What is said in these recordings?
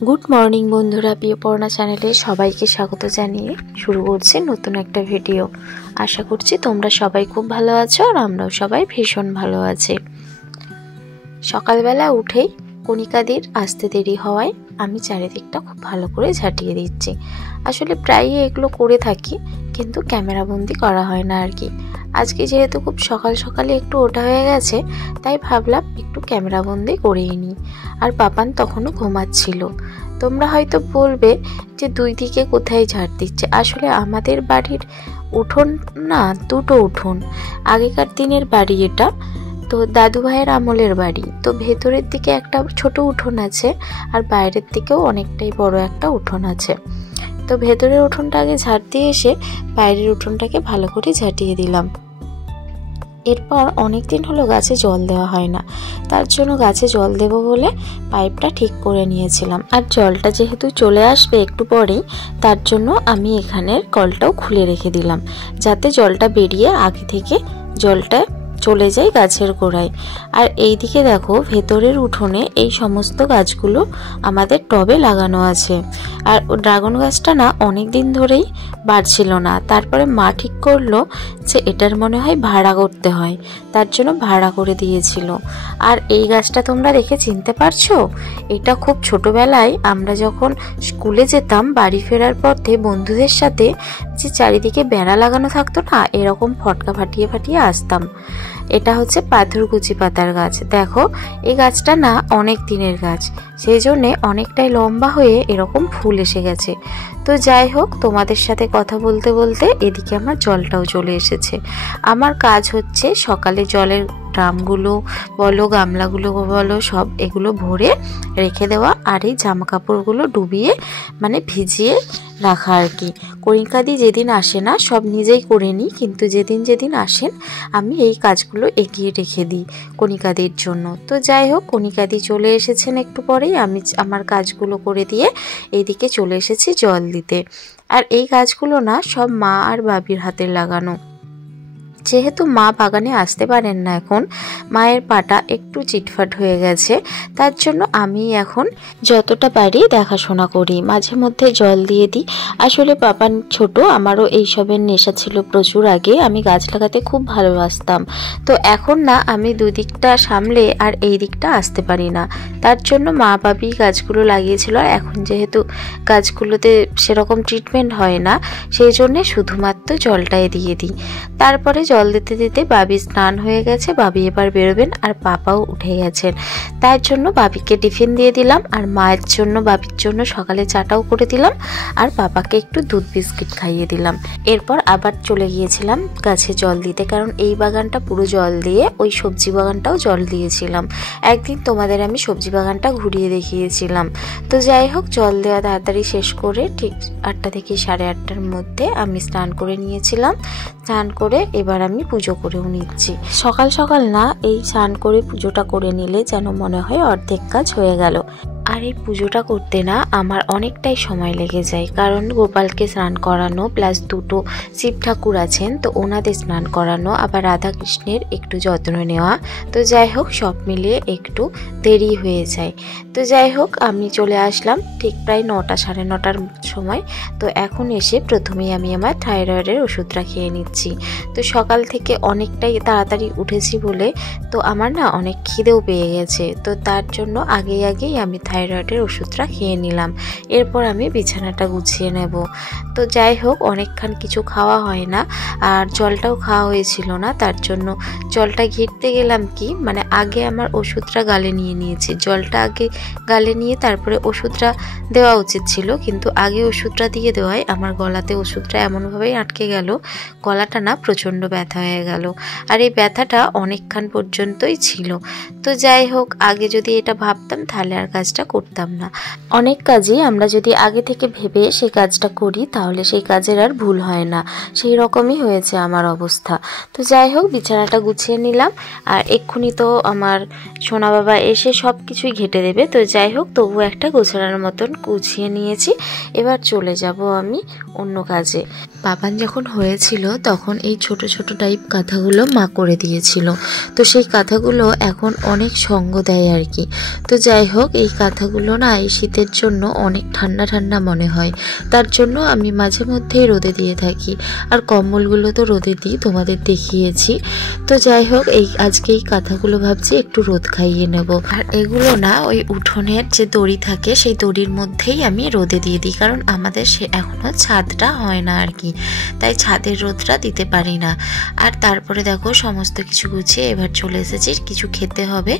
Good morning बंधुरा प्रियपर्णा चैनेले सबाइके स्वागत जानिए शुरू करছি नतून একটা ভিডিও। आशा করছি তোমরা সবাই খুব ভালো আছো আর আমরাও সবাই ভীষণ ভালো আছি। সকালবেলা উঠেই কণিকাদির আসতে দেরি হওয়ায় আমি চারিদিকটা খুব ভালো করে ঝাঁটিয়ে দিচ্ছি। আসলে প্রায়ই এগুলো করে থাকি কিন্তু ক্যামেরা বন্দি করা হয় না আর কি। আজকে যেহেতু খুব সকাল সকালে একটু ওঠা হয়ে গেছে তাই ভাবলাম একটু ক্যামেরা বন্দি করেই নিই। আর পাপান তখনও ঘুমাচ্ছিল। তোমরা হয়তো বলবে যে দুই দিকে কোথায় ঝাড় দিচ্ছে। আসলে আমাদের বাড়ির উঠোন না দুটো উঠোন, আগেকার দিনের বাড়ি এটা, তো দাদু ভাইয়ের আমলের বাড়ি। তো ভেতরের দিকে একটা ছোট উঠোন আছে আর বাইরের দিকেও অনেকটাই বড় একটা উঠোন আছে। তো ভেতরের উঠোনটা আগে ঝাড় দিয়ে এসে বাইরের উঠোনটাকে ভালো করে ঝাঁটিয়ে দিলাম। এরপর অনেক দিন হলো গাছে জল দেওয়া হয় না, তার জন্য গাছে জল দেব বলে পাইপটা ঠিক করে নিয়েছিলাম। আর জলটা যেহেতু চলে আসবে একটু পরেই, তার জন্য আমি এখানের কলটাও খুলে রেখে দিলাম যাতে জলটা বেরিয়ে আগে থেকে জলটা চলে যায় গাছের গোড়ায়। আর এই দিকে দেখো ভেতরের উঠোনে এই সমস্ত গাছগুলো আমাদের টবে লাগানো আছে। আর ড্রাগন গাছটা না অনেক দিন ধরেই বাড়ছিল না, তারপরে মা ঠিক করলো যে এটার মনে হয় ভাড়া করতে হয়, তার জন্য ভাড়া করে দিয়েছিল। আর এই গাছটা তোমরা দেখে চিনতে পারছো? এটা খুব ছোটবেলায় আমরা যখন স্কুলে যেতাম বাড়ি ফেরার পথে বন্ধুদের সাথে যে চারিদিকে বেড়া লাগানো থাকতো না, এরকম ফটকা ফাটিয়ে ফাটিয়ে আসতাম। এটা হচ্ছে পাথরকুচি পাতার গাছ। দেখো এই গাছটা না অনেক দিনের গাছ, সেই জন্যে অনেকটাই লম্বা হয়ে এরকম ফুল এসে গেছে। তো যাই হোক, তোমাদের সাথে কথা বলতে বলতে এদিকে আমার জলটাও চলে এসেছে। আমার কাজ হচ্ছে সকালে জলের ড্রামগুলো বলো গামলাগুলো বলো সব এগুলো ভরে রেখে দেওয়া আর এই জামা কাপড়গুলো ডুবিয়ে মানে ভিজিয়ে রাখা আর কি। কণিকাদি যেদিন আসে না সব নিজেই করে নিই, কিন্তু যেদিন যেদিন আসেন আমি এই কাজগুলো এগিয়ে রেখে দিই কণিকাদির জন্য। তো যাই হোক, কণিকাদি চলে এসেছেন একটু পরেই, আমি আমার কাজগুলো করে দিয়ে এইদিকে চলে এসেছি জল দিতে। আর এই গাছগুলো না সব মা আর বাবির হাতের লাগানো। যেহেতু মা বাগানে আসতে পারেন না এখন, মায়ের পাটা একটু চিটফাট হয়ে গেছে, তার জন্য আমি এখন যতটা পারি দেখাশোনা করি, মাঝে মধ্যে জল দিয়ে দিই। আসলে পাপান ছোট, আমারও এইসবের নেশা ছিল প্রচুর আগে, আমি গাছ লাগাতে খুব ভালোবাসতাম। তো এখন না আমি দুদিকটা সামলে আর এই দিকটা আসতে পারি না, তার জন্য মা বাবি গাছগুলো লাগিয়েছিল। আর এখন যেহেতু গাছগুলোতে সেরকম ট্রিটমেন্ট হয় না, সেই জন্যে শুধুমাত্র জলটাই দিয়ে দিই। তারপরে জল দিতে দিতে বাবি স্নান হয়ে গেছে, বাবি এবার বেরোবেন আর পাপাও উঠে গেছেন। তার জন্য বাবিকে টিফিন দিয়ে দিলাম আর মায়ের জন্য বাবির জন্য সকালে চাটাও করে দিলাম আর পাপাকে একটু দুধ বিস্কিট খাইয়ে দিলাম। এরপর আবার চলে গিয়েছিলাম গাছে জল দিতে, কারণ এই বাগানটা পুরো জল দিয়ে ওই সবজি বাগানটাও জল দিয়েছিলাম। একদিন তোমাদের আমি সবজি বাগানটা ঘুরিয়ে দেখিয়েছিলাম। তো যাই হোক, জল দেওয়া তাড়াতাড়ি শেষ করে ঠিক 8টা থেকে 8:30টার মধ্যে আমি স্নান করে নিয়েছিলাম। স্নান করে এবার আমি পুজো করেও নিচ্ছি। সকাল সকাল না এই স্নান করে পুজোটা করে নিলে যেন মনে হয় অর্ধেক কাজ হয়ে গেল। আর এই পুজোটা করতে না আমার অনেকটাই সময় লেগে যায়, কারণ গোপালকে স্নান করানো প্লাস দুটো শিব ঠাকুর আছেন তো ওনাদের স্নান করানো, আবার রাধা কৃষ্ণের একটু যত্ন নেওয়া। তো যাই হোক, সব মিলিয়ে একটু দেরি হয়ে যায়। তো যাই হোক, আমি চলে আসলাম ঠিক প্রায় 9টা 9:30টার সময়। তো এখন এসে প্রথমেই আমি আমার থাইরয়েডের ওষুধটা খেয়ে নিচ্ছি। তো সকাল থেকে অনেকটাই তাড়াতাড়ি উঠেছি বলে তো আমার না অনেক খিদেও পেয়ে গেছে, তো তার জন্য আগেই আমি থাইরয়েডের ওষুধটা খেয়ে নিলাম। এরপর আমি বিছানাটা গুছিয়ে নেব। তো যাই হোক, অনেকক্ষণ কিছু খাওয়া হয় না আর জলটাও খাওয়া হয়েছিল না, তার জন্য জলটা ঘিরতে গেলাম কি মানে আগে আমার ওষুধটা গালে নিয়ে নিয়েছি। জলটা আগে গালে নিয়ে তারপরে ওষুধটা দেওয়া উচিত ছিল, কিন্তু আগে ওষুধটা দিয়ে দেওয়ায় আমার গলাতে ওষুধটা এমনভাবেই আটকে গেল, গলাটা না প্রচণ্ড ব্যথা হয়ে গেল। আর এই ব্যথাটা অনেকক্ষণ পর্যন্তই ছিল। তো যাই হোক, আগে যদি এটা ভাবতাম তাহলে আর কাজটা করতাম না। অনেক কাজই আমরা যদি আগে থেকে ভেবে সেই কাজটা করি তাহলে সেই কাজের আর ভুল হয় না, সেই রকমই হয়েছে আমার অবস্থা। তো যাই হোক, বিছানাটা গুছিয়ে নিলাম আর এক্ষুনি তো আমার সোনা বাবা এসে সব কিছুই ঘেটে দেবে। তো যাই হোক, তবু একটা গোছানোর মতন গুছিয়ে নিয়েছি। এবার চলে যাব আমি অন্য কাজে। পাপান যখন হয়েছিল তখন এই ছোট ছোট টাইপ কাঁথাগুলো মা করে দিয়েছিল, তো সেই কাঁথাগুলো এখন অনেক সঙ্গ দেয় আর কি। তো যাই হোক, এই মাথাগুলো না এই শীতের জন্য অনেক ঠান্ডা ঠান্ডা মনে হয়, তার জন্য আমি মাঝে মধ্যেই রোদে দিয়ে থাকি। আর কম্বলগুলো তো রোদে দিই, তোমাদের দেখিয়েছি। তো যাই হোক, আজকে এই কাঁথাগুলো ভাবছি একটু রোদ খাইয়ে নেব। আর এগুলো না ওই উঠোনের যে দড়ি থাকে সেই দড়ির মধ্যেই আমি রোদে দিয়ে দিই, কারণ আমাদের এখনো ছাদটা হয় না আর কি, তাই ছাদের রোদটা দিতে পারি না। আর তারপরে দেখো সমস্ত কিছু গুছিয়ে এবার চলে এসেছি কিছু খেতে হবে।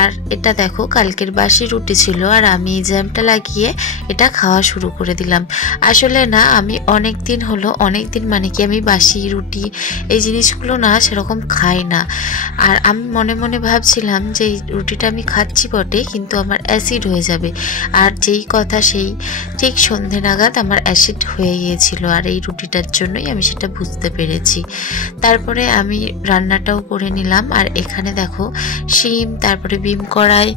আর এটা দেখো কালকের বাসি রুটি ছিল, আর আমি জ্যামটা লাগিয়ে এটা খাওয়া শুরু করে দিলাম। আসলে না আমি অনেক দিন মানে কি আমি বাসি রুটি এই জিনিসগুলো না সেরকম খাই না। আর আমি মনে মনে ভাবছিলাম যে এই রুটিটা আমি খাচ্ছি বটে, কিন্তু আমার অ্যাসিড হয়ে যাবে। আর যেই কথা সেই ঠিক সন্ধে নাগাদ আমার অ্যাসিড হয়ে গিয়েছিল, আর এই রুটিটার জন্যই আমি সেটা বুঝতে পেরেছি। তারপরে আমি রান্নাটাও করে নিলাম। আর এখানে দেখো শিম, তারপরে বিম কড়াই,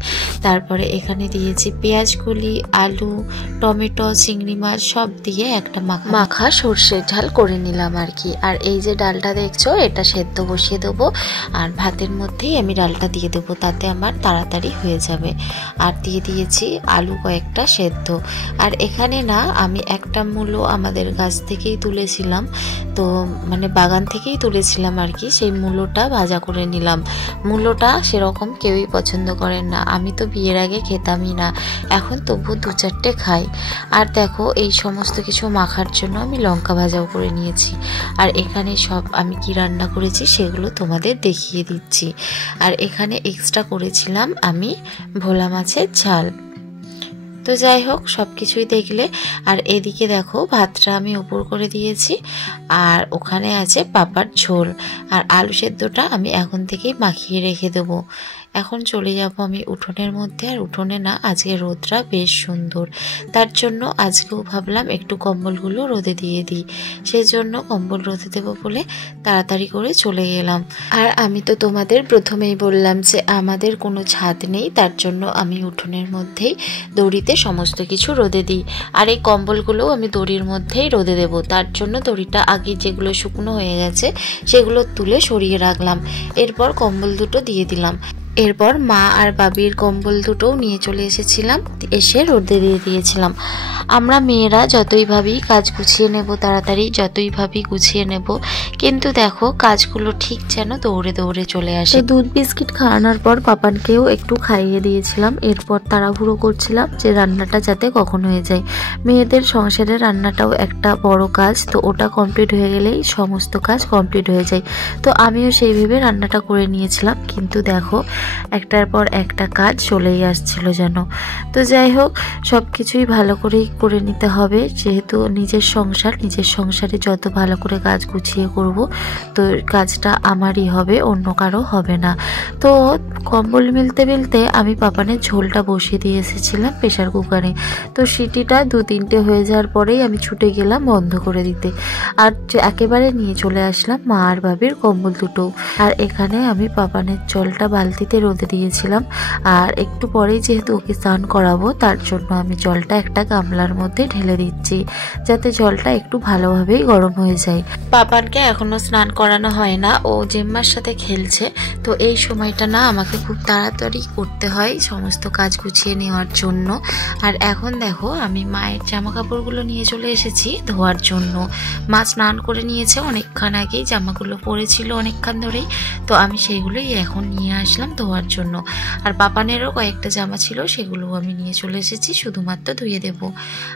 তারপরে এখানে দিয়েছি পেঁয়াজ কলি, আলু, টমেটো, চিংড়ি মাছ সব দিয়ে একটা মাখা সর্ষের ঝাল করে নিলাম আর কি। আর এই যে ডালটা দেখছো এটা সেদ্ধ বসিয়ে দেবো, আর ভাতের মধ্যেই আমি ডালটা দিয়ে দেবো, তাতে আমার তাড়াতাড়ি হয়ে যাবে। আর দিয়ে দিয়েছি আলু কয়েকটা সেদ্ধ। আর এখানে না আমি একটা মূলো আমাদের গাছ থেকেই তুলেছিলাম, তো মানে বাগান থেকেই তুলেছিলাম আর কি, সেই মূলোটা ভাজা করে নিলাম। মূলোটা সেরকম কেউই পছন্দ করেন না, আমি তো বিয়ের আগে খেতামই না, এখন তবু 2-4টে খাই। আর দেখো এই সমস্ত কিছু মাখার জন্য আমি লঙ্কা ভাজাও করে নিয়েছি। আর এখানে সব আমি কি রান্না করেছি সেগুলো তোমাদের দেখিয়ে দিচ্ছি। আর এখানে এক্সট্রা করেছিলাম আমি ভোলা মাছের ঝাল। তো যাই হোক সব কিছুই দেখলে। আর এদিকে দেখো ভাতটা আমি উপর করে দিয়েছি, আর ওখানে আছে পাপার ঝোল। আর আলু সেদ্ধটা আমি এখন থেকেই মাখিয়ে রেখে দেবো। এখন চলে যাব আমি উঠোনের মধ্যে। আর উঠোনে না আজকে রোদটা বেশ সুন্দর, তার জন্য আজকেও ভাবলাম একটু কম্বলগুলো রোদে দিয়ে দিই, সেজন্য কম্বল রোদে দেবো বলে তাড়াতাড়ি করে চলে গেলাম। আর আমি তো তোমাদের প্রথমেই বললাম যে আমাদের কোনো ছাদ নেই, তার জন্য আমি উঠোনের মধ্যেই দড়িতে সমস্ত কিছু রোদে দিই। আর এই কম্বলগুলোও আমি দড়ির মধ্যেই রোদে দেবো, তার জন্য দড়িটা আগে যেগুলো শুকনো হয়ে গেছে সেগুলো তুলে সরিয়ে রাখলাম। এরপর কম্বল দুটো দিয়ে দিলাম। এরপর মা আর বাবির কম্বল দুটোও নিয়ে চলে এসেছিলাম, এসে রোদে দিয়ে দিয়েছিলাম। আমরা মেয়েরা যতই ভাবি কাজ গুছিয়ে নেব তাড়াতাড়ি, যতই ভাবি গুছিয়ে নেব, কিন্তু দেখো কাজগুলো ঠিক যেন দৌড়ে দৌড়ে চলে আসে। দুধ বিস্কিট খাওয়ানোর পর পাপানকেও একটু খাইয়ে দিয়েছিলাম। এরপর তাড়াহুড়ো করছিলাম যে রান্নাটা যাতে কখন হয়ে যায়। মেয়েদের সংসারের রান্নাটাও একটা বড় কাজ, তো ওটা কমপ্লিট হয়ে গেলেই সমস্ত কাজ কমপ্লিট হয়ে যায়। তো আমিও সেই ভেবে রান্নাটা করে নিয়েছিলাম, কিন্তু দেখো একটার পর একটা কাজ চলেই আসছিল যেন। তো যাই হোক সব কিছুই ভালো করেই করে নিতে হবে, যেহেতু নিজের সংসারে যত ভালো করে কাজ গুছিয়ে করব তো কাজটা আমারই হবে, অন্য কারো হবে না। তো কম্বল মিলতে আমি পাপানের ঝোলটা বসিয়ে দিয়ে এসেছিলাম প্রেশার কুকারে। তো সিটিটা 2-3টে হয়ে যাওয়ার পরেই আমি ছুটে গেলাম বন্ধ করে দিতে, আর একেবারে নিয়ে চলে আসলাম মা আর বাবির কম্বল দুটো। আর এখানে আমি পাপানের জলটা বালতিতে রোদে দিয়েছিলাম। আর একটু পরেই যেহেতু ওকে স্নান করাবো, তার জন্য আমি জলটা একটা গামলার মধ্যে ঢেলে দিচ্ছি, যাতে জলটা একটু ভালোভাবেই গরম হয়ে যায়। পাপানকে এখনো স্নান করানো হয় না, ও জেম্মার সাথে খেলছে। তো এই সময়টা না আমাকে খুব তাড়াতাড়ি করতে হয় সমস্ত কাজ গুছিয়ে নেওয়ার জন্য। আর এখন দেখো আমি মায়ের জামা কাপড়গুলো নিয়ে চলে এসেছি ধোয়ার জন্য। মা স্নান করে নিয়েছে অনেকক্ষণ আগেই, জামাগুলো পরেছিল অনেকক্ষণ ধরেই, তো আমি সেইগুলোই এখন নিয়ে আসলাম ধোয়ার জন্য। আর পাপানেরও কয়েকটা জামা ছিল, সেগুলো আমি নিয়ে চলে এসেছি শুধুমাত্র ধুয়ে দেব।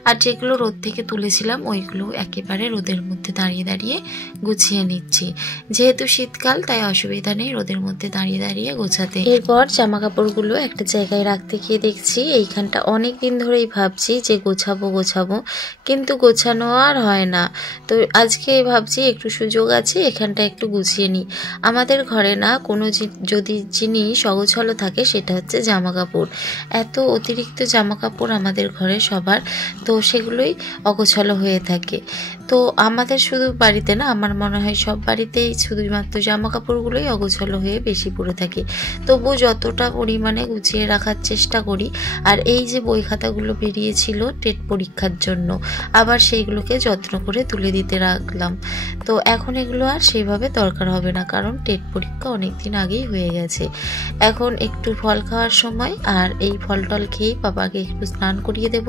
আর যেগুলো রোদ থেকে তুলেছিলাম ওইগুলো একেবারে রোদের মধ্যে দাঁড়িয়ে গুছিয়ে নিচ্ছি। যেহেতু শীতকাল তাই অসুবিধা নেই রোদের মধ্যে দাঁড়িয়ে গোছাতে। এরপর জামা কাপড়গুলো একটা জায়গায় রাখতে গিয়ে দেখছি এইখানটা অনেক দিন ধরেই ভাবছি যে গোছাবো, কিন্তু গোছানো আর হয় না। তো আজকে ভাবছি একটু সুযোগ আছে, এখানটা একটু গুছিয়ে নিই। আমাদের ঘরে না কোনো যদি জিনিস অগোছালো থাকে সেটা হচ্ছে জামা কাপড়। এত অতিরিক্ত জামা কাপড় আমাদের ঘরে সবার, তো সেগুলোই অগোছালো হয়ে থাকে। তো আমাদের শুধু বাড়িতে না, আমার মনে হয় সব বাড়িতেই শুধুমাত্র জামা কাপড়গুলোই অগোছালো হয়ে বেশি পড়ে থাকে। তবু যতটা পরিমাণে গুছিয়ে রাখার চেষ্টা করি। আর এই যে বই খাতাগুলো বেরিয়েছিল টেট পরীক্ষার জন্য, আবার সেইগুলোকে যত্ন করে তুলে দিতে রাখলাম। তো এখন এগুলো আর সেইভাবে দরকার হবে না, কারণ টেট পরীক্ষা অনেক দিন আগেই হয়ে গেছে। এখন একটু ফল খাওয়ার সময়, আর এই ফল টল খেয়েই বাবাকে একটু স্নান করিয়ে দেব।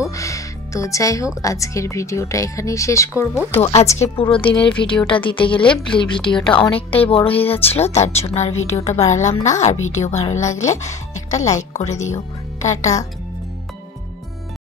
তো যাই হোক, আজকের ভিডিওটা এখানেই শেষ করব। তো আজকে পুরো দিনের ভিডিওটা দিতে গেলে ভিডিওটা অনেকটাই বড় হয়ে যাচ্ছিল, তার জন্য আর ভিডিওটা বাড়ালাম না। আর ভিডিও ভালো লাগলে একটা লাইক করে দিও। টাটা।